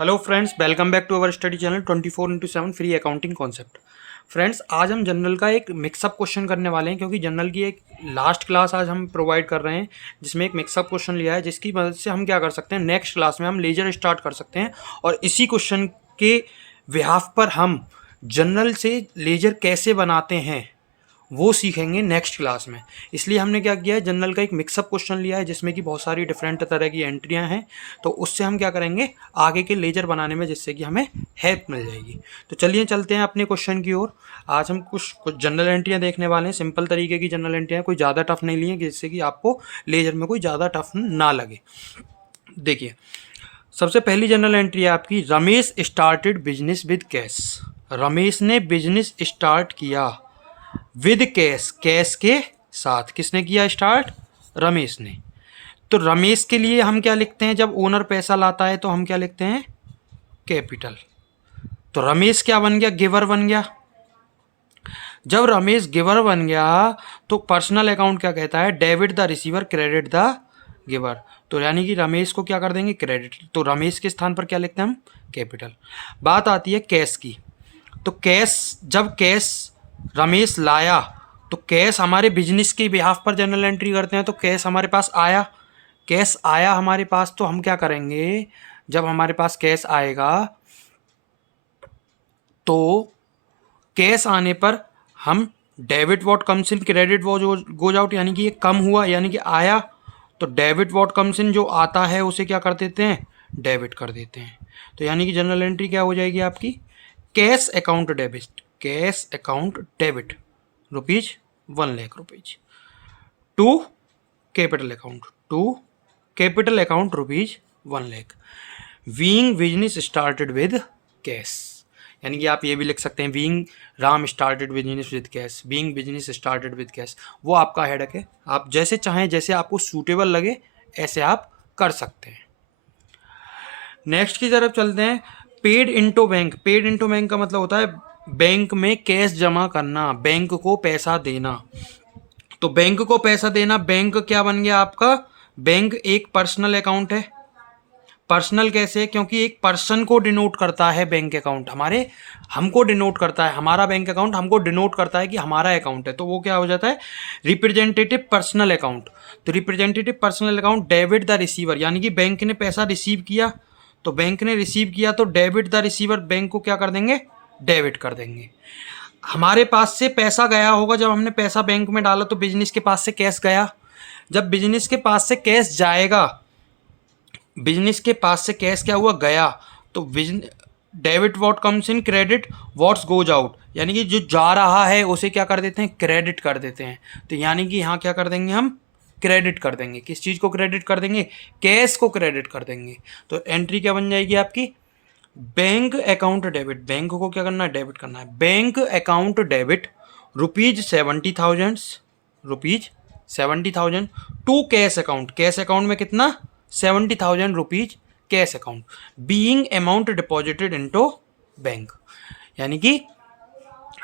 Hello friends, welcome back to our study channel 24/7 free accounting concept. Friends, आज हम general का एक mix up question करने वाले हैं, क्योंकि जनरल की एक लास्ट क्लास आज हम प्रोवाइड कर रहे हैं जिसमें एक मिक्सअप क्वेश्चन लिया है, जिसकी मदद से हम क्या कर सकते हैं, नेक्स्ट क्लास में हम लेजर स्टार्ट कर सकते हैं और इसी क्वेश्चन के बिहाफ पर हम जनरल से लेजर कैसे बनाते हैं वो सीखेंगे नेक्स्ट क्लास में। इसलिए हमने क्या किया है, जनरल का एक मिक्सअप क्वेश्चन लिया है जिसमें कि बहुत सारी डिफरेंट तरह की एंट्रियां हैं, तो उससे हम क्या करेंगे आगे के लेजर बनाने में, जिससे कि हमें हेल्प मिल जाएगी। तो चलिए चलते हैं अपने क्वेश्चन की ओर। आज हम कुछ जनरल एंट्रियां देखने वाले हैं, सिंपल तरीके की जनरल एंट्रियां, कोई ज़्यादा टफ नहीं ली है जिससे कि आपको लेजर में कोई ज़्यादा टफ ना लगे। देखिए, सबसे पहली जनरल एंट्री है आपकी, Ramesh started business with cash. Ramesh ने बिजनेस स्टार्ट किया विद कैश, कैश के साथ। किसने किया स्टार्ट? रमेश ने। तो रमेश के लिए हम क्या लिखते हैं, जब ओनर पैसा लाता है तो हम क्या लिखते हैं? कैपिटल। तो रमेश क्या बन गया? गिवर बन गया। जब रमेश गिवर बन गया तो पर्सनल अकाउंट क्या कहता है? Debit the receiver, credit the giver. तो यानी कि रमेश को क्या कर देंगे? क्रेडिट। तो रमेश के स्थान पर क्या लिखते हैं हम? कैपिटल। बात आती है कैश की। तो कैश, जब कैश रमेश लाया तो कैश हमारे बिजनेस के बिहाफ पर जनरल एंट्री करते हैं, तो कैश हमारे पास आया। कैश आया हमारे पास, तो हम क्या करेंगे, जब हमारे पास कैश आएगा तो कैश आने पर हम debit what comes in, credit वो जो गोज आउट, यानी कि ये कम हुआ यानी कि आया, तो डेबिट व्हाट कम्स इन जो आता है उसे क्या कर देते हैं? डेबिट कर देते हैं। तो यानी कि जनरल एंट्री क्या हो जाएगी आपकी? Cash account debit, cash account debit ₹1,00,000 to capital account, to capital account ₹1,00,000। Being business started with cash, यानी कि आप ये भी लिख सकते हैं, being Ram started business with cash, being business started with cash. वो आपका हेडक है, आप जैसे चाहें, जैसे आपको सूटेबल लगे ऐसे आप कर सकते हैं। नेक्स्ट की तरफ चलते हैं। Paid into bank. Paid into bank का मतलब होता है बैंक में कैश जमा करना, बैंक को पैसा देना। तो बैंक को पैसा देना, बैंक क्या बन गया आपका? बैंक एक पर्सनल अकाउंट है। पर्सनल कैसे? क्योंकि एक पर्सन को डिनोट करता है बैंक अकाउंट, हमारे हमको डिनोट करता है, हमारा बैंक अकाउंट हमको डिनोट करता है कि हमारा अकाउंट है, तो वो क्या हो जाता है? Representative personal account. तो representative personal account debit the receiver, यानी कि बैंक ने पैसा रिसीव किया, तो बैंक ने रिसीव किया तो डेबिट द रिसीवर, बैंक को क्या कर देंगे? डेबिट कर देंगे। हमारे पास से पैसा गया होगा, जब हमने पैसा बैंक में डाला तो बिजनेस के पास से कैश गया। जब बिजनेस के पास से कैश जाएगा, बिजनेस के पास से कैश क्या हुआ? गया। तो debit what comes in, credit what's goes out, यानी कि जो जा रहा है उसे क्या कर देते हैं? क्रेडिट कर देते हैं। तो यानी कि यहाँ क्या कर देंगे हम? क्रेडिट कर देंगे। किस चीज़ को क्रेडिट कर देंगे? कैश को क्रेडिट कर देंगे। तो एंट्री क्या बन जाएगी आपकी? बैंक अकाउंट डेबिट, बैंक को क्या करना है? डेबिट करना है। Bank account debit ₹70,000, ₹70,000 to cash account, cash account में कितना? ₹70,000 cash account. Being amount deposited into bank, यानी कि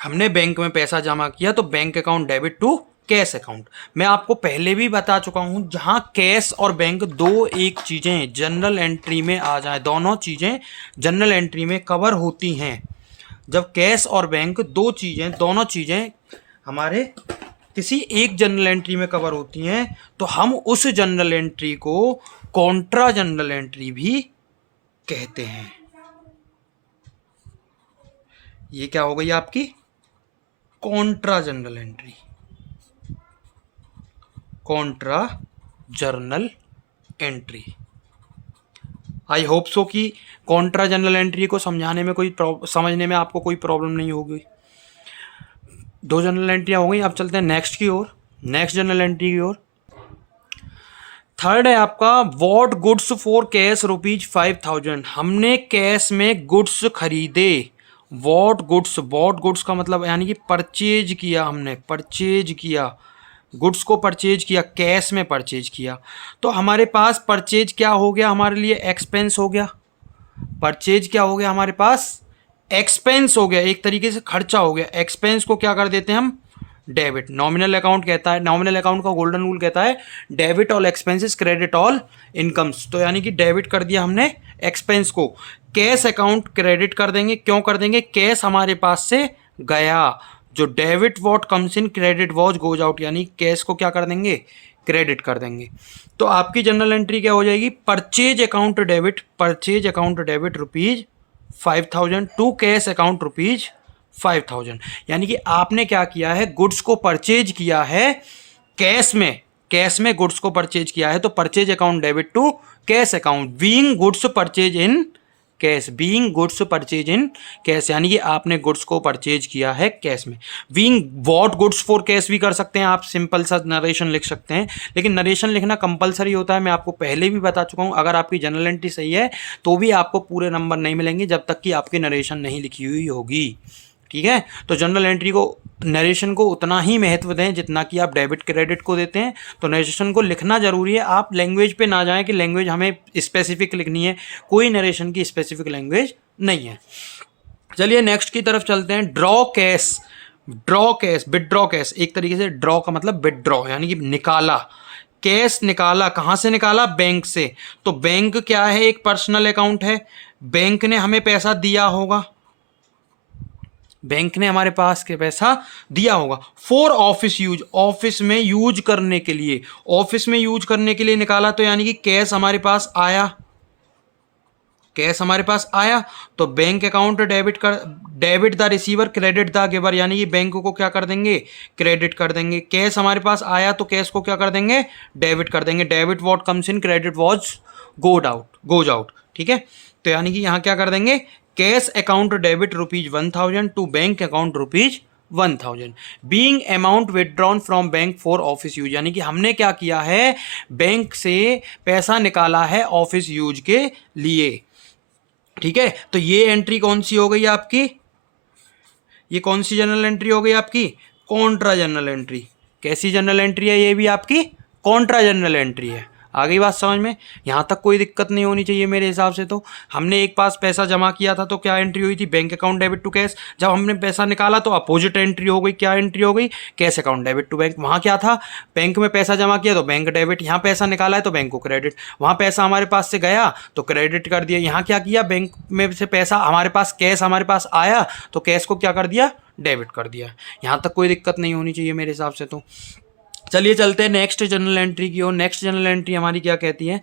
हमने बैंक में पैसा जमा किया, तो bank account debit to cash account. मैं आपको पहले भी बता चुका हूं, जहां कैश और बैंक दो एक चीजें जनरल एंट्री में आ जाए, दोनों चीजें जनरल एंट्री में कवर होती हैं। जब कैश और बैंक दो चीजें, दोनों चीजें हमारे किसी एक जनरल एंट्री में कवर होती हैं, तो हम उस जनरल एंट्री को कॉन्ट्रा जनरल एंट्री भी कहते हैं। ये क्या हो गई आपकी? Contra general entry, Contra journal entry. आई होप सो कि कॉन्ट्रा जनरल एंट्री को समझाने में समझने में आपको कोई प्रॉब्लम नहीं होगी। दो जनरल एंट्रियां हो गई। अब चलते हैं नेक्स्ट की ओर, नेक्स्ट जनरल एंट्री की ओर। थर्ड है आपका, वॉट गुड्स फॉर कैश ₹5,000। हमने कैश में गुड्स खरीदे। वॉट गुड्स, वॉट गुड्स का मतलब यानी कि परचेज किया, हमने परचेज किया, गुड्स को परचेज किया, कैश में परचेज किया। तो हमारे पास परचेज क्या हो गया? हमारे लिए एक्सपेंस हो गया। परचेज क्या हो गया हमारे पास? एक्सपेंस हो गया, एक तरीके से खर्चा हो गया। एक्सपेंस को क्या कर देते हैं हम? डेबिट। नॉमिनल अकाउंट कहता है, नॉमिनल अकाउंट का गोल्डन रूल कहता है debit all expenses, credit all incomes. तो यानी कि डेबिट कर दिया हमने एक्सपेंस को। कैश अकाउंट क्रेडिट कर देंगे। क्यों कर देंगे? कैश हमारे पास से गया, जो debit what comes in credit was goes out, यानी कैश को क्या कर देंगे? क्रेडिट कर देंगे। तो आपकी जनरल एंट्री क्या हो जाएगी? Purchase account debit, purchase account debit rupees 5000 to cash account rupees 5000। यानी कि आपने क्या किया है? गुड्स को परचेज किया है कैश में, कैश में गुड्स को परचेज किया है, तो purchase account debit to cash account, being goods purchase in cash, being goods purchase in cash, यानी कि आपने गुड्स को परचेज किया है कैश में। Being bought goods for cash भी कर सकते हैं आप, सिंपल सा नरेशन लिख सकते हैं, लेकिन नरेशन लिखना कंपलसरी होता है। मैं आपको पहले भी बता चुका हूं, अगर आपकी जनरल एंट्री सही है तो भी आपको पूरे नंबर नहीं मिलेंगे जब तक कि आपकी नरेशन नहीं लिखी हुई होगी। ठीक है, तो जनरल एंट्री को, नरेशन को उतना ही महत्व दें जितना कि आप डेबिट क्रेडिट को देते हैं। तो नरेशन को लिखना जरूरी है। आप लैंग्वेज पे ना जाएं कि लैंग्वेज हमें स्पेसिफिक लिखनी है, कोई नरेशन की स्पेसिफिक लैंग्वेज नहीं है। चलिए नेक्स्ट की तरफ चलते हैं। Draw cash, draw cash, withdraw cash, एक तरीके से ड्रॉ का मतलब विदड्रॉ, यानी कि निकाला, कैश निकाला। कहाँ से निकाला? बैंक से। तो बैंक क्या है? एक पर्सनल अकाउंट है, बैंक ने हमें पैसा दिया होगा, बैंक ने हमारे पास के पैसा दिया होगा। फॉर ऑफिस यूज, ऑफिस में यूज करने के लिए, ऑफिस में यूज करने के लिए निकाला, तो यानी कि कैश हमारे पास आया, कैश हमारे पास आया, तो बैंक अकाउंट डेबिट कर, debit the receiver credit the giver, यानी कि बैंक को क्या कर देंगे? क्रेडिट कर देंगे। कैश हमारे पास आया तो कैश को क्या कर देंगे? डेबिट कर देंगे। Debit what comes in credit was goes out. ठीक है, तो यानी कि यहां क्या कर देंगे? Cash account debit rupees 1000 to bank account rupees 1000, being amount withdrawn from bank for office use, यानी कि हमने क्या किया है? बैंक से पैसा निकाला है ऑफिस यूज के लिए। ठीक है, तो ये एंट्री कौन सी हो गई आपकी? ये कौन सी जनरल एंट्री हो गई आपकी? Contra general entry. कैसी जनरल एंट्री है? ये भी आपकी कॉन्ट्रा जनरल एंट्री है। आ गई बात समझ में? यहाँ तक कोई दिक्कत नहीं होनी चाहिए मेरे हिसाब से। तो हमने एक पास पैसा जमा किया था तो क्या एंट्री हुई थी? Bank account debit to cash. जब हमने पैसा निकाला तो अपोजिट एंट्री हो गई। क्या एंट्री हो गई? Cash account debit to bank. वहाँ क्या था? बैंक में पैसा जमा किया तो बैंक डेबिट, यहाँ पैसा निकाला है तो बैंक को क्रेडिट। वहाँ पैसा हमारे पास से गया तो क्रेडिट कर दिया। यहाँ क्या किया? बैंक में से पैसा हमारे पास, कैश हमारे पास आया तो कैश को क्या कर दिया? डेबिट कर दिया। यहाँ तक कोई दिक्कत नहीं होनी चाहिए मेरे हिसाब से। तो चलिए चलते हैं नेक्स्ट जनरल एंट्री की ओर। नेक्स्ट जनरल एंट्री हमारी क्या कहती है?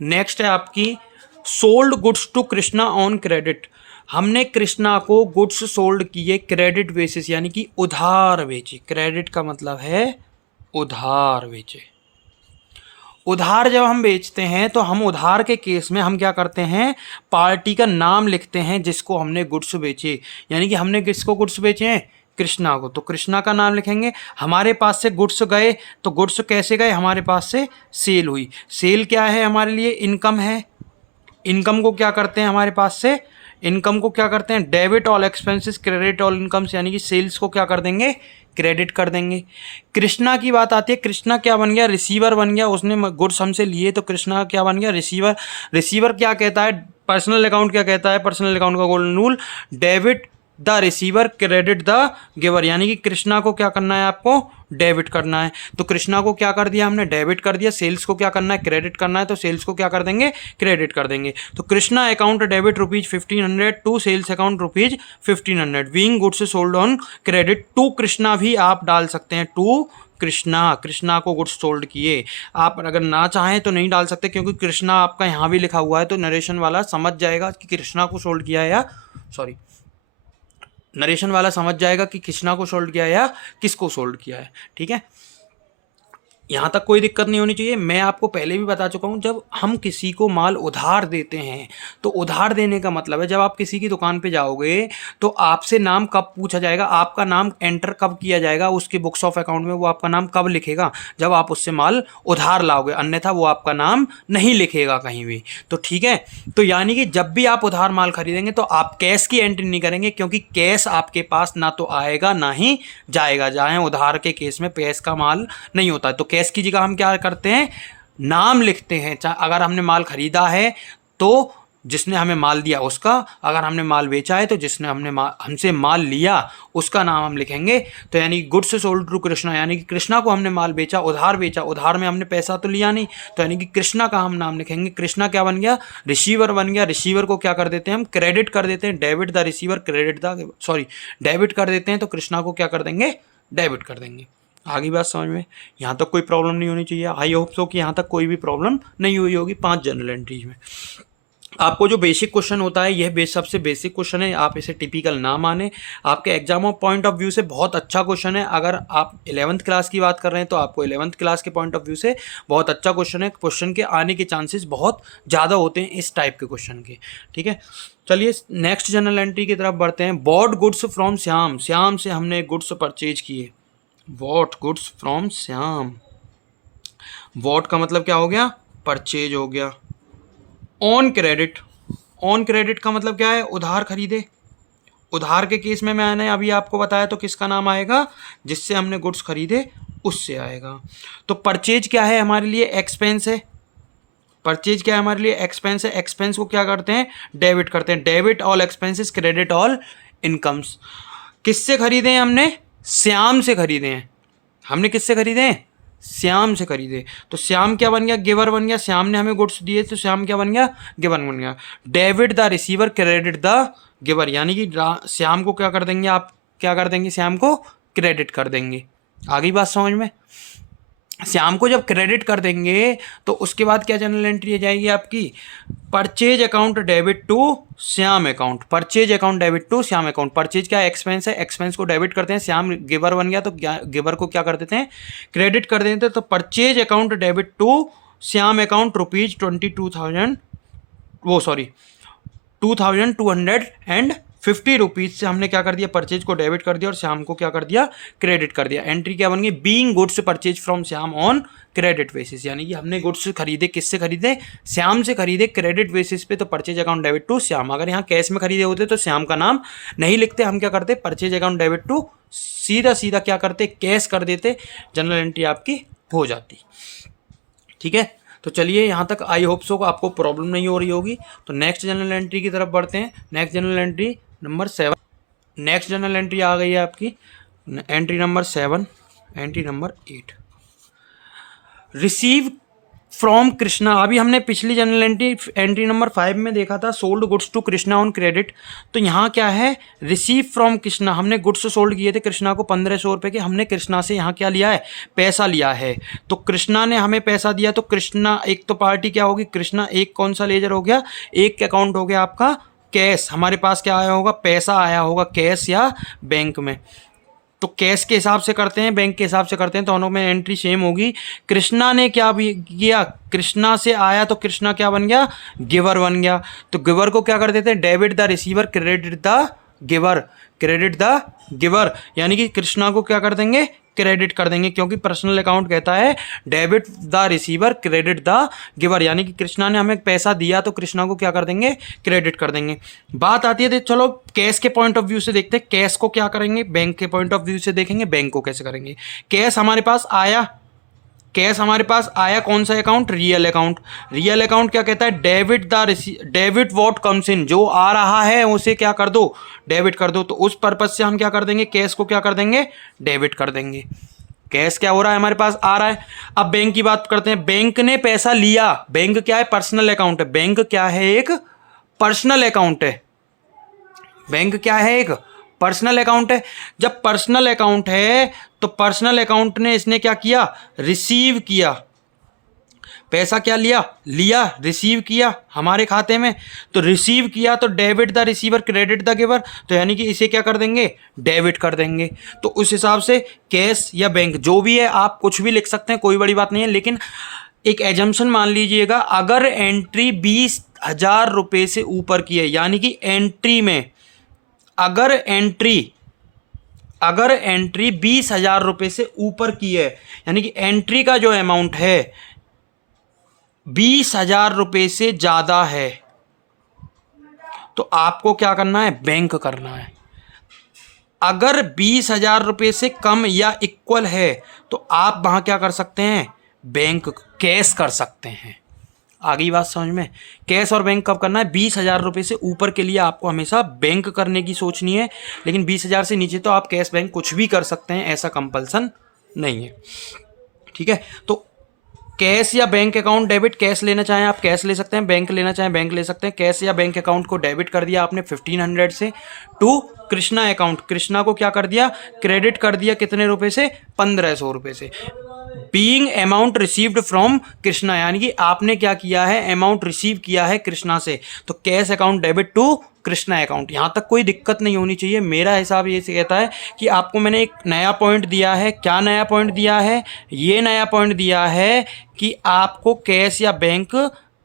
नेक्स्ट है आपकी sold goods to Krishna on credit. हमने कृष्णा को गुड्स सोल्ड किए क्रेडिट बेसिस, यानी कि उधार बेचे। क्रेडिट का मतलब है उधार बेचे। उधार जब हम बेचते हैं तो हम उधार के केस में हम क्या करते हैं? पार्टी का नाम लिखते हैं जिसको हमने गुड्स बेचे, यानी कि हमने किसको गुड्स बेचे हैं? कृष्णा को, तो कृष्णा का नाम लिखेंगे। हमारे पास से गुड्स गए तो गुड्स कैसे गए? हमारे पास से सेल हुई। सेल क्या है हमारे लिए? इनकम है। इनकम को क्या करते हैं हमारे पास से? इनकम को क्या करते हैं? Debit all expenses credit all incomes, यानी कि सेल्स को क्या कर देंगे? क्रेडिट कर देंगे। कृष्णा की बात आती है। कृष्णा क्या बन गया? रिसीवर बन गया। उसने गुड्स हमसे लिए तो कृष्णा क्या बन गया? रिसीवर। रिसीवर क्या कहता है? पर्सनल अकाउंट क्या कहता है? पर्सनल अकाउंट का golden rule, debit the receiver credit the giver, यानी कि कृष्णा को क्या करना है? आपको डेबिट करना है। तो कृष्णा को क्या कर दिया हमने? डेबिट कर दिया। सेल्स को क्या करना है? क्रेडिट करना है, तो सेल्स को क्या कर देंगे? क्रेडिट कर देंगे। तो Krishna account debit rupees 1500 to sales account rupees 1500, being goods sold on credit to Krishna भी आप डाल सकते हैं। टू कृष्णा, कृष्णा को गुड्स सोल्ड किए। आप अगर ना चाहें तो नहीं डाल सकते, क्योंकि कृष्णा आपका यहाँ भी लिखा हुआ है तो नरेशन वाला समझ जाएगा कि कृष्णा को सोल्ड किया है या नरेशन वाला समझ जाएगा कि कृष्णा को सोल्ड किया है या किसको सोल्ड किया है। ठीक है, यहाँ तक कोई दिक्कत नहीं होनी चाहिए। मैं आपको पहले भी बता चुका हूँ, जब हम किसी को माल उधार देते हैं तो उधार देने का मतलब है, जब आप किसी की दुकान पे जाओगे तो आपसे नाम कब पूछा जाएगा? आपका नाम एंटर कब किया जाएगा उसके बुक्स ऑफ अकाउंट में? वो आपका नाम कब लिखेगा? जब आप उससे माल उधार लाओगे, अन्यथा वो आपका नाम नहीं लिखेगा कहीं भी। तो ठीक है, तो यानी कि जब भी आप उधार माल खरीदेंगे तो आप कैश की एंट्री नहीं करेंगे, क्योंकि कैश आपके पास ना तो आएगा ना ही जाएगा। जहाँ उधार के केस में कैश का माल नहीं होता है, तो कैश की जगह हम क्या करते हैं? नाम लिखते हैं। अगर हमने माल खरीदा है तो जिसने हमें माल दिया उसका, अगर हमने माल बेचा है तो जिसने हमसे माल लिया उसका नाम हम लिखेंगे। तो यानी गुड्स सोल्ड टू कृष्णा, यानी कि कृष्णा को हमने माल बेचा, उधार में हमने पैसा तो लिया नहीं, तो यानी कि कृष्णा का हम नाम लिखेंगे। कृष्णा क्या बन गया, रिसीवर बन गया। रिसीवर को क्या कर देते हैं हम, क्रेडिट कर देते हैं, डेबिट द रिसीवर, डेबिट कर देते हैं, तो कृष्णा को क्या कर देंगे, डेबिट कर देंगे। आगे बात समझ में, यहाँ तक कोई प्रॉब्लम नहीं होनी चाहिए। आई होप सो कि यहाँ तक कोई भी प्रॉब्लम नहीं हुई होगी 5 जनरल एंट्रीज में। आपको जो बेसिक क्वेश्चन होता है यह सबसे बेसिक क्वेश्चन है, आप इसे टिपिकल ना माने, आपके exam of point of view से बहुत अच्छा क्वेश्चन है। अगर आप 11th क्लास की बात कर रहे हैं तो आपको 11th क्लास के पॉइंट ऑफ व्यू से बहुत अच्छा क्वेश्चन है। क्वेश्चन के आने के चांसेस बहुत ज़्यादा होते हैं इस टाइप के क्वेश्चन के। ठीक है, चलिए नेक्स्ट जनरल एंट्री की तरफ बढ़ते हैं। Bought goods from Shyam, Shyam से हमने गुड्स परचेज किए। Bought goods from Shyam, bought का मतलब क्या हो गया, परचेज हो गया। ऑन क्रेडिट, ऑन क्रेडिट का मतलब क्या है, उधार खरीदे। उधार के केस में मैंने अभी आपको बताया तो किसका नाम आएगा, जिससे हमने गुड्स खरीदे उससे आएगा। तो परचेज क्या है हमारे लिए, एक्सपेंस है। परचेज क्या है हमारे लिए, एक्सपेंस है। एक्सपेंस को क्या करते हैं, डेबिट करते हैं। Debit all expenses, credit all incomes. किससे खरीदे हैं हमने, श्याम से खरीदे हैं। हमने किससे खरीदे हैं, श्याम से खरीदे। तो श्याम क्या बन गया, गिवर बन गया। श्याम ने हमें गुड्स दिए तो श्याम क्या बन गया, गिवर बन गया। Debit the receiver, credit the giver, यानी कि श्याम को क्या कर देंगे, आप क्या कर देंगे, श्याम को क्रेडिट कर देंगे। आगे बात समझ में, श्याम को जब क्रेडिट कर देंगे तो उसके बाद क्या जनरल एंट्री आ जाएगी आपकी, purchase account debit to Shyam account. Purchase account debit to Shyam account. Purchase क्या एक्सपेंस है, एक्सपेंस को डेबिट करते हैं। श्याम गिवर बन गया तो गिवर को क्या कर देते हैं, क्रेडिट कर देते हैं। तो purchase account debit to Shyam account rupees 2250 rupees से हमने क्या कर दिया, परचेज को डेबिट कर दिया और श्याम को क्या कर दिया, क्रेडिट कर दिया। एंट्री क्या बन गई, being goods purchase from Shyam on credit basis, यानी कि हमने गुड्स खरीदे, किससे खरीदे, श्याम से खरीदे क्रेडिट बेसिस पे। तो purchase account debit to Shyam. अगर यहाँ कैश में खरीदे होते तो श्याम का नाम नहीं लिखते, हम क्या करते, परचेज अकाउंट डेबिट टू सीधा क्या करते, कैश कर देते, जनरल एंट्री आपकी हो जाती। ठीक है, तो चलिए यहाँ तक आई होप सो आपको प्रॉब्लम नहीं हो रही होगी। तो नेक्स्ट जनरल एंट्री की तरफ बढ़ते हैं। Next general entry number 7, next general entry आ गई है आपकी, entry number 7, entry number 8, receive from Krishna. अभी हमने पिछली जनरल एंट्री नंबर 5 में देखा था sold goods to Krishna on credit. तो यहाँ क्या है, रिसीव फ्रॉम कृष्णा, हमने गुड्स सोल्ड किए थे कृष्णा को 1500 रुपये के। हमने कृष्णा से यहाँ क्या लिया है, पैसा लिया है। तो कृष्णा ने हमें पैसा दिया, तो कृष्णा एक तो पार्टी क्या होगी, कृष्णा एक कौन सा लेजर हो गया, एक अकाउंट हो गया आपका कैश। हमारे पास क्या आया होगा, पैसा आया होगा कैश या बैंक में। तो कैश के हिसाब से करते हैं, बैंक के हिसाब से करते हैं, तो दोनों में एंट्री सेम होगी। कृष्णा ने क्या भी किया, कृष्णा से आया तो कृष्णा क्या बन गया, गिवर बन गया। तो गिवर को क्या कर देते हैं, debit the receiver, credit the giver, credit the giver, यानी कि कृष्णा को क्या कर देंगे, क्रेडिट कर देंगे, क्योंकि पर्सनल अकाउंट कहता है debit the receiver, credit the giver, यानी कि कृष्णा ने हमें पैसा दिया तो कृष्णा को क्या कर देंगे, क्रेडिट कर देंगे। बात आती है तो चलो कैश के पॉइंट ऑफ व्यू से देखते हैं, कैश को क्या करेंगे, बैंक के पॉइंट ऑफ व्यू से देखेंगे बैंक को कैसे करेंगे। कैश हमारे पास आया, कैश हमारे पास आया, कौन सा account, real account. Real account क्या कहता है, डेबिट व्हाट कम्स इन, जो आ रहा है उसे क्या कर दो, डेबिट कर दो। तो उस पर्पज से हम क्या कर देंगे, कैश को क्या कर देंगे, डेबिट कर देंगे। कैश क्या हो रहा है, हमारे पास आ रहा है। अब बैंक की बात करते हैं, बैंक ने पैसा लिया, बैंक क्या है, पर्सनल अकाउंट है। बैंक क्या है, एक पर्सनल अकाउंट है। बैंक क्या है, एक पर्सनल अकाउंट है। जब पर्सनल अकाउंट है तो पर्सनल अकाउंट ने इसने क्या किया, रिसीव किया, पैसा क्या लिया, रिसीव किया हमारे खाते में। तो रिसीव किया तो debit the receiver, credit the giver, तो यानी कि इसे क्या कर देंगे, डेबिट कर देंगे। तो उस हिसाब से कैश या बैंक जो भी है, आप कुछ भी लिख सकते हैं, कोई बड़ी बात नहीं है। लेकिन एक एजम्पशन मान लीजिएगा, अगर एंट्री 20,000 रुपये से ऊपर की है, यानी कि एंट्री में अगर एंट्री 20,000 रुपये से ऊपर की है, यानी कि एंट्री का जो अमाउंट है 20,000 रुपये से ज़्यादा है, तो आपको क्या करना है, बैंक करना है। अगर 20,000 रुपये से कम या इक्वल है तो आप वहाँ क्या कर सकते हैं, बैंक कैश कर सकते हैं। आ गई बात समझ में। कैश और बैंक कब करना है, 20,000 रुपये से ऊपर के लिए आपको हमेशा बैंक करने की सोचनी है, लेकिन 20,000 से नीचे तो आप कैश बैंक कुछ भी कर सकते हैं, ऐसा कंपल्सन नहीं है। ठीक है, तो कैश या बैंक अकाउंट डेबिट, कैश लेना चाहें आप कैश ले सकते हैं, बैंक लेना चाहें बैंक ले सकते हैं। कैश या बैंक अकाउंट को डेबिट कर दिया आपने 1500 से टू कृष्णा अकाउंट, कृष्णा को क्या कर दिया, क्रेडिट कर दिया कितने रुपए से, 1500 रुपये से। Being amount received from Krishna, यानी कि आपने क्या किया है, अमाउंट रिसीव किया है कृष्णा से, तो cash account debit to Krishna account. यहाँ तक कोई दिक्कत नहीं होनी चाहिए। मेरा हिसाब ये से कहता है कि आपको मैंने एक नया पॉइंट दिया है। क्या नया पॉइंट दिया है, ये नया पॉइंट दिया है कि आपको कैश या बैंक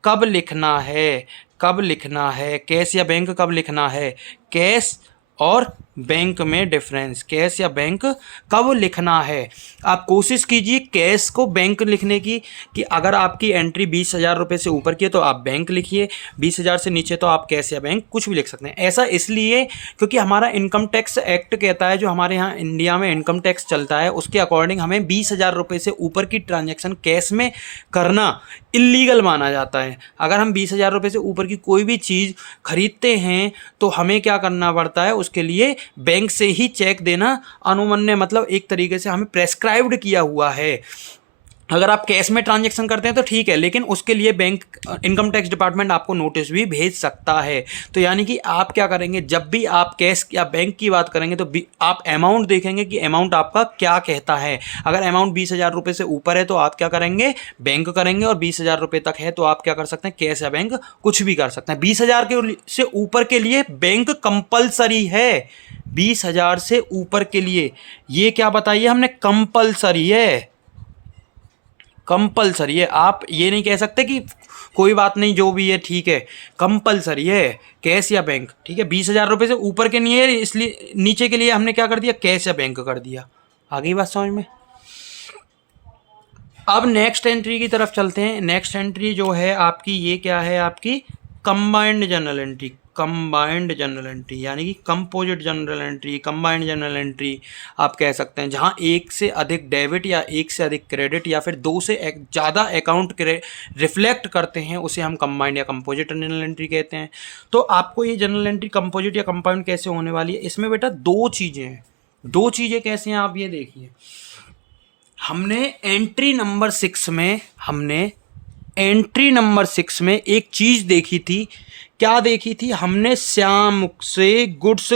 कब लिखना है, कब लिखना है, कैश या बैंक कब लिखना है, कैश और बैंक में डिफरेंस, कैश या बैंक कब लिखना है। आप कोशिश कीजिए कैश को बैंक लिखने की, कि अगर आपकी एंट्री 20,000 रुपये से ऊपर की है तो आप बैंक लिखिए, 20,000 से नीचे तो आप कैश या बैंक कुछ भी लिख सकते हैं। ऐसा इसलिए क्योंकि हमारा इनकम टैक्स एक्ट कहता है, जो हमारे यहाँ इंडिया में इनकम टैक्स चलता है, उसके अकॉर्डिंग हमें 20,000 रुपये से ऊपर की ट्रांजैक्शन कैश में करना इलीगल माना जाता है। अगर हम 20,000 रुपये से ऊपर की कोई भी चीज़ खरीदते हैं तो हमें क्या करना पड़ता है, उसके लिए बैंक से ही चेक देना अनुमन्य, मतलब एक तरीके से हमें प्रेस्क्राइब्ड किया हुआ है। अगर आप कैश में ट्रांजैक्शन करते हैं तो ठीक है, लेकिन उसके लिए बैंक इनकम टैक्स डिपार्टमेंट आपको नोटिस भी भेज सकता है। तो यानी कि आप क्या करेंगे, जब भी आप कैश या बैंक की बात करेंगे तो आप अमाउंट देखेंगे कि अमाउंट आपका क्या कहता है। अगर अमाउंट 20,000 रुपये से ऊपर है तो आप क्या करेंगे, बैंक करेंगे, और 20,000 रुपये तक है तो आप क्या कर सकते हैं, कैश या बैंक कुछ भी कर सकते हैं। 20,000 के से ऊपर के लिए बैंक कंपलसरी है, 20,000 से ऊपर के लिए, ये क्या बताइए हमने, कंपलसरी है, कंपलसरी है। आप ये नहीं कह सकते कि कोई बात नहीं जो भी है ठीक है, कंपलसरी है कैश या बैंक। ठीक है, 20,000 रुपये से ऊपर के नहीं है, इसलिए नीचे के लिए हमने क्या कर दिया, कैश या बैंक कर दिया। आ गई बात समझ में। अब नेक्स्ट एंट्री की तरफ चलते हैं। नेक्स्ट एंट्री जो है आपकी, ये क्या है, आपकी combined journal entry, combined general entry, यानी कि composite general entry, combined general entry आप कह सकते हैं, जहां एक से अधिक डेबिट या एक से अधिक क्रेडिट या फिर दो से ज़्यादा अकाउंट रिफ्लेक्ट करते हैं, उसे हम कंबाइंड या कंपोजिट जनरल एंट्री कहते हैं। तो आपको ये जनरल एंट्री कंपोजिट या कंबाइंड कैसे होने वाली है, इसमें बेटा दो चीज़ें हैं। दो चीज़ें कैसे हैं आप ये देखिए। हमने एंट्री नंबर 6 में एक चीज़ देखी थी। क्या देखी थी हमने, श्याम से गुड्स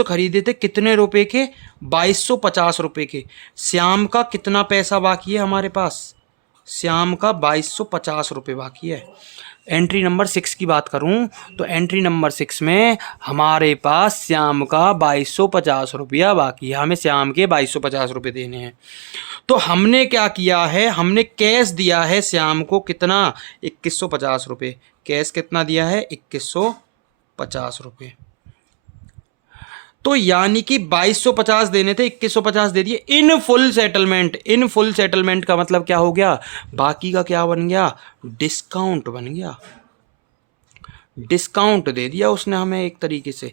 खरीदे थे कितने रुपए के, 2250 रुपये के। श्याम का कितना पैसा बाकी है हमारे पास, श्याम का 2250 रुपये बाकी है। एंट्री नंबर 6 की बात करूं तो एंट्री नंबर 6 में हमारे पास श्याम का 2250 रुपया बाकी है, हमें श्याम के 2250 रुपये देने हैं। तो हमने क्या किया है, हमने कैश दिया है श्याम को कितना, 2150 रुपये। कैश कितना दिया है, 2150 रुपये। तो यानी कि 2250 देने थे, 2150 दे दिए in full settlement. In full settlement का मतलब क्या हो गया, बाकी का क्या बन गया, डिस्काउंट बन गया। डिस्काउंट दे दिया उसने हमें एक तरीके से।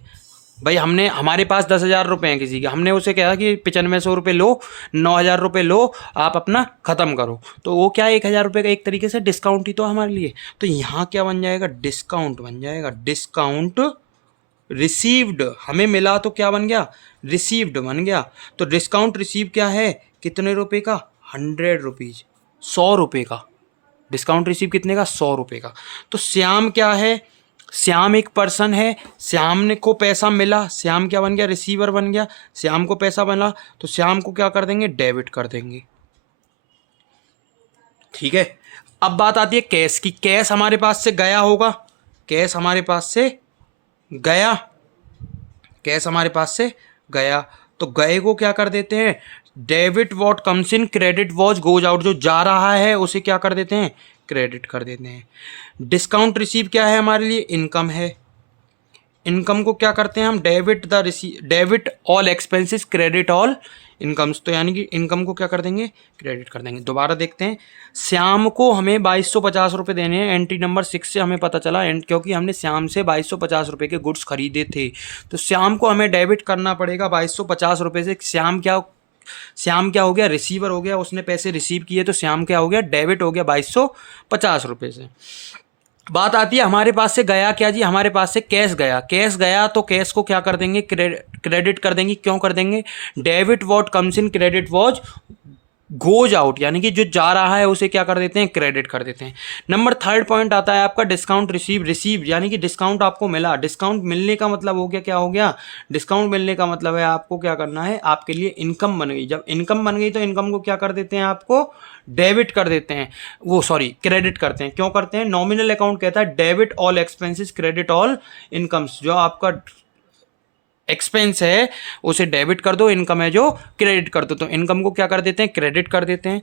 भाई हमने, हमारे पास 10,000 रुपये हैं किसी के, हमने उसे कहा कि 9500 रुपये लो, 9,000 रुपये लो, आप अपना ख़त्म करो, तो वो क्या 1,000 रुपये का एक तरीके से डिस्काउंट ही तो हमारे लिए। तो यहाँ क्या बन जाएगा, डिस्काउंट बन जाएगा। डिस्काउंट रिसीव्ड हमें मिला तो क्या बन गया, रिसीव्ड बन गया। तो डिस्काउंट रिसीव क्या है, कितने रुपए का, 100 रुपीज़, 100 रुपये का। डिस्काउंट रिसीव कितने का, 100 रुपये का। तो श्याम क्या है, श्याम एक पर्सन है, श्याम ने को पैसा मिला, श्याम क्या बन गया, रिसीवर बन गया। श्याम को पैसा मिला तो श्याम को क्या कर देंगे, डेबिट कर देंगे। ठीक है, अब बात आती है कैश की। कैश हमारे पास से गया होगा, कैश हमारे पास से गया, कैश हमारे पास से गया, तो गए को क्या कर देते हैं, debit what comes in, credit watch goes out, जो जा रहा है उसे क्या कर देते हैं, क्रेडिट कर देते हैं। डिस्काउंट रिसीव क्या है हमारे लिए, इनकम है। इनकम को क्या करते हैं हम, debit all expenses, credit all incomes. तो यानी कि इनकम को क्या कर देंगे, क्रेडिट कर देंगे। दोबारा देखते हैं, श्याम को हमें 2250 रुपये देने हैं। एंट्री नंबर 6 से हमें पता चला, क्योंकि हमने श्याम से 2250 रुपये के गुड्स खरीदे थे, तो श्याम को हमें डेबिट करना पड़ेगा 2250 रुपये से। श्याम क्या श्याम क्या हो गया, रिसीवर हो गया, उसने पैसे रिसीव किए तो श्याम क्या हो गया, डेबिट हो गया 2250 रुपये से। बात आती है हमारे पास से गया क्या जी, हमारे पास से कैश गया, कैश गया तो कैश को क्या कर देंगे, क्रेडिट कर देंगे। क्यों कर देंगे, debit what comes in credit was goes out, यानी कि जो जा रहा है उसे क्या कर देते हैं, क्रेडिट कर देते हैं। नंबर थर्ड पॉइंट आता है आपका डिस्काउंट रिसीव यानी कि डिस्काउंट आपको मिला। डिस्काउंट मिलने का मतलब हो गया, क्या हो गया, डिस्काउंट मिलने का मतलब है आपको क्या करना है, आपके लिए इनकम बन गई। जब इनकम बन गई तो इनकम को क्या कर देते हैं, आपको डेबिट कर देते हैं, वो सॉरी क्रेडिट करते हैं। क्यों करते हैं, नॉमिनल अकाउंट कहता है debit all expenses credit all incomes. जो आपका एक्सपेंस है उसे डेबिट कर दो, इनकम है जो क्रेडिट कर दो। तो इनकम को क्या कर देते हैं, क्रेडिट कर देते हैं।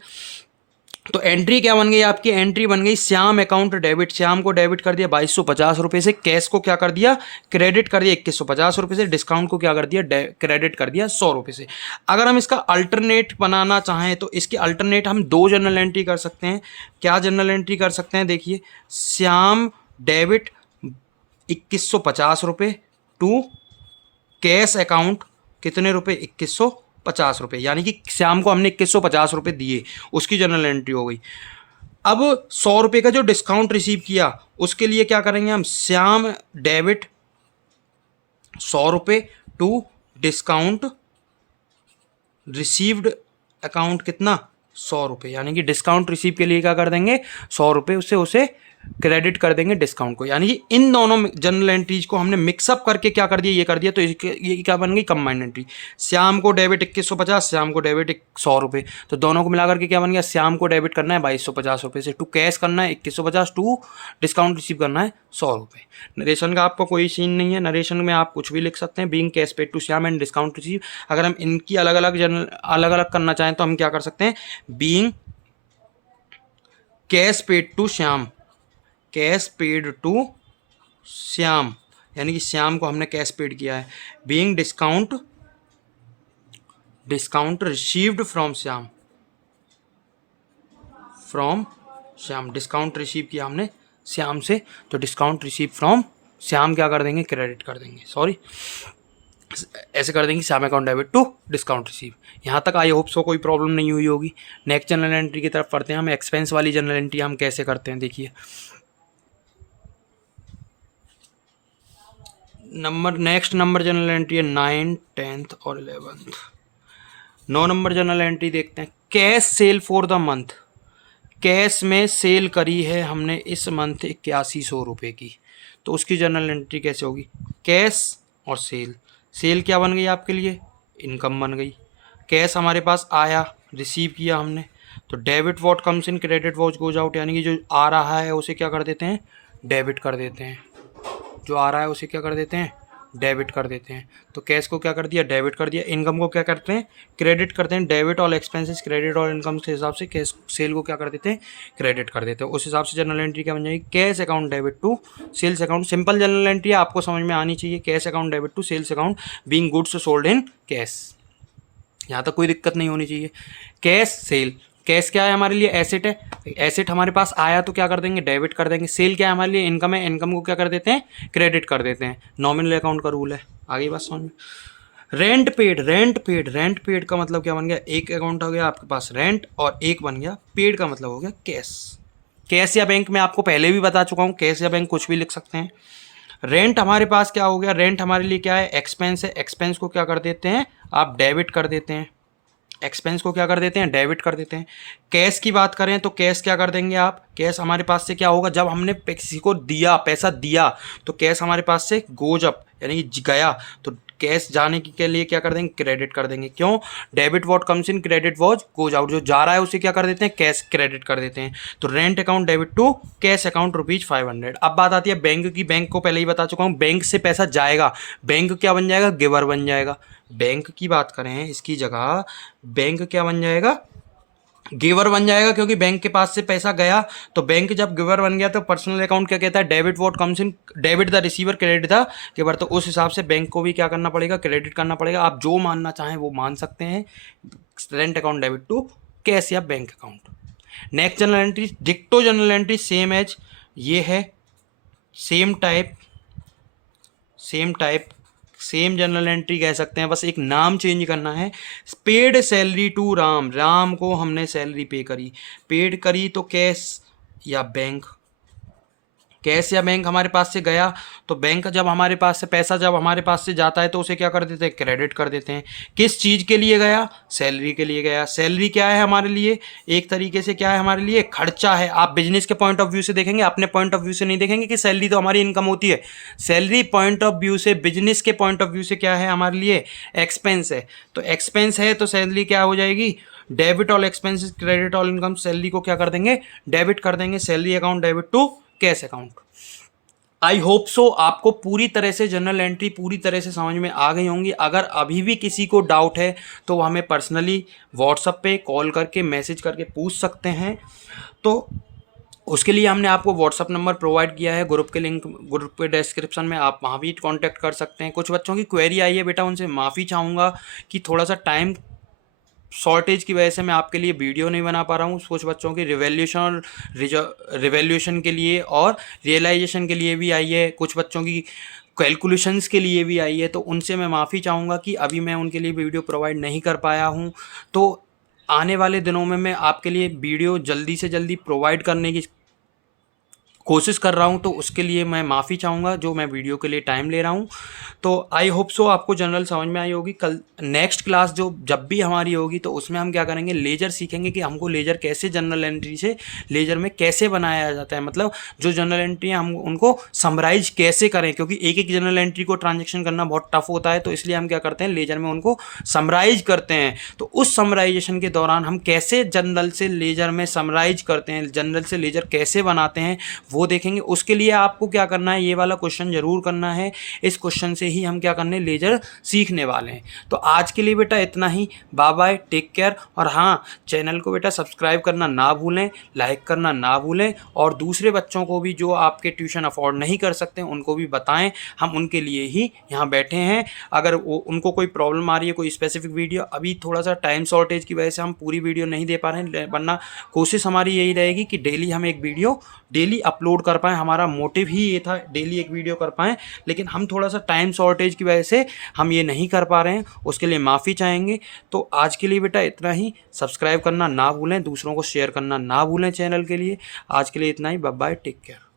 तो एंट्री क्या बन गई आपकी, एंट्री बन गई श्याम अकाउंट डेबिट। श्याम को डेबिट कर दिया 2250 रुपये से, कैश को क्या कर दिया, क्रेडिट कर दिया 2150 रुपये से, डिस्काउंट को क्या कर दिया, क्रेडिट कर दिया 100 रुपये से। अगर हम इसका अल्टरनेट बनाना चाहें तो इसकी अल्टरनेट हम दो जनरल एंट्री कर सकते हैं। क्या जनरल एंट्री कर सकते हैं, देखिए, श्याम डेबिट 2150 रुपये टू कैश अकाउंट कितने रुपए, 2150 रुपये, यानी कि श्याम को हमने 2150 रुपये दिए, उसकी जनरल एंट्री हो गई। अब 100 रुपये का जो डिस्काउंट रिसीव किया उसके लिए क्या करेंगे हम, श्याम डेबिट 100 रुपये टू डिस्काउंट रिसीव्ड अकाउंट कितना, 100 रुपये, यानी कि डिस्काउंट रिसीव के लिए क्या कर देंगे, 100 रुपये, उससे उसे क्रेडिट कर देंगे डिस्काउंट को। यानी कि इन दोनों जनरल एंट्रीज को हमने मिक्सअप करके क्या कर दिया, ये कर दिया, तो ये क्या बन गई, कंबाइंड एंट्री। श्याम को डेबिट 2150, श्याम को डेबिट 100 रुपये, तो दोनों को मिलाकर के क्या बन गया, श्याम को डेबिट करना है 2250 रुपये से, टू कैश करना है 2150, टू डिस्काउंट रिसीव करना है 100 रुपये। नरेशन का आपको कोई सीन नहीं है, नरेशन में आप कुछ भी लिख सकते हैं, being cash paid to Shyam and discount receive. अगर हम इनकी अलग अलग करना चाहें तो हम क्या कर सकते हैं, being cash paid to Shyam, cash paid to Shyam, यानी कि श्याम को हमने कैश पेड किया है। Being discount received from Shyam, discount receive किया हमने श्याम से, तो डिस्काउंट रिसीव फ्रॉम श्याम क्या कर देंगे, क्रेडिट कर देंगे, सॉरी ऐसे कर देंगे, Shyam account debit to discount receive. यहाँ तक आई होप सो कोई प्रॉब्लम नहीं हुई होगी। नेक्स्ट जनरल एंट्री की तरफ पढ़ते हैं हम। एक्सपेंस वाली जनरल एंट्री हम कैसे करते हैं, देखिए, नेक्स्ट नंबर जनरल एंट्री है 9, 10 और 11। 9 नंबर जनरल एंट्री देखते हैं, cash cell for the month. Cash में सेल करी है हमने इस मंथ 8100 रुपये की, तो उसकी जनरल एंट्री कैसे होगी, कैश और सेल। सेल क्या बन गई आपके लिए, इनकम बन गई। कैश हमारे पास आया, रिसीव किया हमने, तो debit what comes in credit watch goes out, यानी कि जो आ रहा है उसे क्या कर देते हैं, डेबिट कर देते हैं। जो आ रहा है उसे क्या कर देते हैं, डेबिट कर देते हैं। तो कैश को क्या कर दिया, डेबिट कर दिया। इनकम को क्या करते हैं, क्रेडिट करते हैं। Debit all expenses credit all income के हिसाब से कैश सेल को क्या कर देते हैं, क्रेडिट कर देते हैं। उस हिसाब से जनरल एंट्री क्या बन जाएगी, cash account debit to sales account. Simple journal entry आपको समझ में आनी चाहिए, cash account debit to sales account being goods sold in cash. यहाँ तक कोई दिक्कत नहीं होनी चाहिए। कैश सेल, कैश क्या है हमारे लिए, एसेट है, एसेट हमारे पास आया तो क्या कर देंगे, डेबिट कर देंगे। सेल क्या है हमारे लिए, इनकम है, इनकम को क्या कर देते हैं, क्रेडिट कर देते हैं। नॉमिनल अकाउंट का रूल है। आगे बात समझ में। रेंट पेड का मतलब क्या बन गया, एक अकाउंट हो गया आपके पास रेंट और एक बन गया पेड का मतलब हो गया कैश। कैश या बैंक में आपको पहले भी बता चुका हूँ, कैश या बैंक कुछ भी लिख सकते हैं। रेंट हमारे पास क्या हो गया, रेंट हमारे लिए क्या है, एक्सपेंस है। एक्सपेंस को क्या कर देते हैं आप, डेबिट कर देते हैं। एक्सपेंस को क्या कर देते हैं, डेबिट कर देते हैं। कैश की बात करें तो कैश क्या कर देंगे आप, कैश हमारे पास से क्या होगा, जब हमने किसी को दिया, पैसा दिया, तो कैश हमारे पास से गोज अप, यानी कि गया, तो कैश जाने के लिए क्या कर देंगे, क्रेडिट कर देंगे। क्यों, debit what comes in credit was goes out, जो जा रहा है उसे क्या कर देते हैं, कैश क्रेडिट कर देते हैं। तो rent account debit to cash account ₹500। अब बात आती है बैंक की। बैंक को पहले ही बता चुका हूँ, बैंक से पैसा जाएगा, बैंक क्या बन जाएगा, गिवर बन जाएगा। बैंक की बात करें इसकी जगह, बैंक क्या बन जाएगा, गिवर बन जाएगा, क्योंकि बैंक के पास से पैसा गया, तो बैंक जब गिवर बन गया तो पर्सनल अकाउंट क्या कहता है, debit what comes in debit the receiver credit the giver. तो उस हिसाब से बैंक को भी क्या करना पड़ेगा, क्रेडिट करना पड़ेगा। आप जो मानना चाहें वो मान सकते हैं, rent account debit to cash या bank account. Next general entry, डिक्टो जनरल एंट्री, सेम एज ये है, same type same general entry कह सकते हैं, बस एक नाम चेंज करना है। Paid salary to Ram, Ram को हमने सैलरी पे करी, पेड करी तो कैश या बैंक, कैश या बैंक हमारे पास से गया तो बैंक जब हमारे पास से पैसा जब हमारे पास से जाता है तो उसे क्या कर देते हैं, क्रेडिट कर देते हैं। किस चीज़ के लिए गया, सैलरी के लिए गया। सैलरी क्या है हमारे लिए, एक तरीके से क्या है हमारे लिए, खर्चा है। आप बिजनेस के पॉइंट ऑफ व्यू से देखेंगे, अपने पॉइंट ऑफ व्यू से नहीं देखेंगे कि सैलरी तो हमारी इनकम होती है। सैलरी पॉइंट ऑफ व्यू से, बिजनेस के पॉइंट ऑफ व्यू से क्या है हमारे लिए, एक्सपेंस है। तो एक्सपेंस है तो सैलरी क्या हो जाएगी, debit all expenses credit all income. Salary को क्या कर देंगे, डेबिट कर देंगे। Salary account debit to cash account. I hope so आपको पूरी तरह से जनरल एंट्री पूरी तरह से समझ में आ गई होंगी। अगर अभी भी किसी को डाउट है तो वो हमें पर्सनली व्हाट्सएप पे कॉल करके मैसेज करके पूछ सकते हैं। तो उसके लिए हमने आपको व्हाट्सअप नंबर प्रोवाइड किया है, ग्रुप के लिंक ग्रुप के डिस्क्रिप्शन में, आप वहाँ भी कांटेक्ट कर सकते हैं। कुछ बच्चों की क्वेरी आई है बेटा, उनसे माफ़ी चाहूँगा कि थोड़ा सा टाइम शॉर्टेज की वजह से मैं आपके लिए वीडियो नहीं बना पा रहा हूँ। कुछ बच्चों की रिवैल्यूएशन के लिए और रियलाइजेशन के लिए भी आई है, कुछ बच्चों की कैलकुलेशंस के लिए भी आई है। तो उनसे मैं माफ़ी चाहूँगा कि अभी मैं उनके लिए वीडियो प्रोवाइड नहीं कर पाया हूँ। तो आने वाले दिनों में मैं आपके लिए वीडियो जल्दी से जल्दी प्रोवाइड करने की कोशिश कर रहा हूं, तो उसके लिए मैं माफ़ी चाहूँगा जो मैं वीडियो के लिए टाइम ले रहा हूं। तो आई होप सो आपको जनरल समझ में आई होगी। कल नेक्स्ट क्लास जो जब भी हमारी होगी तो उसमें हम क्या करेंगे, लेजर सीखेंगे कि हमको लेजर कैसे जनरल एंट्री से लेजर में कैसे बनाया जाता है। मतलब जो जनरल एंट्री है हम उनको समराइज कैसे करें, क्योंकि एक एक जनरल एंट्री को ट्रांजेक्शन करना बहुत टफ होता है। तो इसलिए हम क्या करते हैं, लेजर में उनको समराइज करते हैं। तो उस समराइजेशन के दौरान हम कैसे जनरल से लेजर में समराइज करते हैं, जनरल से लेजर कैसे बनाते हैं वो देखेंगे। उसके लिए आपको क्या करना है, ये वाला क्वेश्चन जरूर करना है। इस क्वेश्चन से ही हम क्या करने, लेजर सीखने वाले हैं। तो आज के लिए बेटा इतना ही। Bye bye, take care. और हाँ, चैनल को बेटा सब्सक्राइब करना ना भूलें, लाइक करना ना भूलें, और दूसरे बच्चों को भी जो आपके ट्यूशन अफोर्ड नहीं कर सकते उनको भी बताएं। हम उनके लिए ही यहाँ बैठे हैं। अगर उनको कोई प्रॉब्लम आ रही है, कोई स्पेसिफिक वीडियो, अभी थोड़ा सा टाइम शॉर्टेज की वजह से हम पूरी वीडियो नहीं दे पा रहे हैं, वरना कोशिश हमारी यही रहेगी कि डेली हम एक वीडियो डेली अपलोड कर पाएँ। हमारा मोटिव ही ये था, डेली एक वीडियो कर पाएँ। लेकिन हम थोड़ा सा टाइम शॉर्टेज की वजह से हम ये नहीं कर पा रहे हैं, उसके लिए माफ़ी चाहेंगे। तो आज के लिए बेटा इतना ही। सब्सक्राइब करना ना भूलें, दूसरों को शेयर करना ना भूलें चैनल के लिए। आज के लिए इतना ही। Bye bye, take care.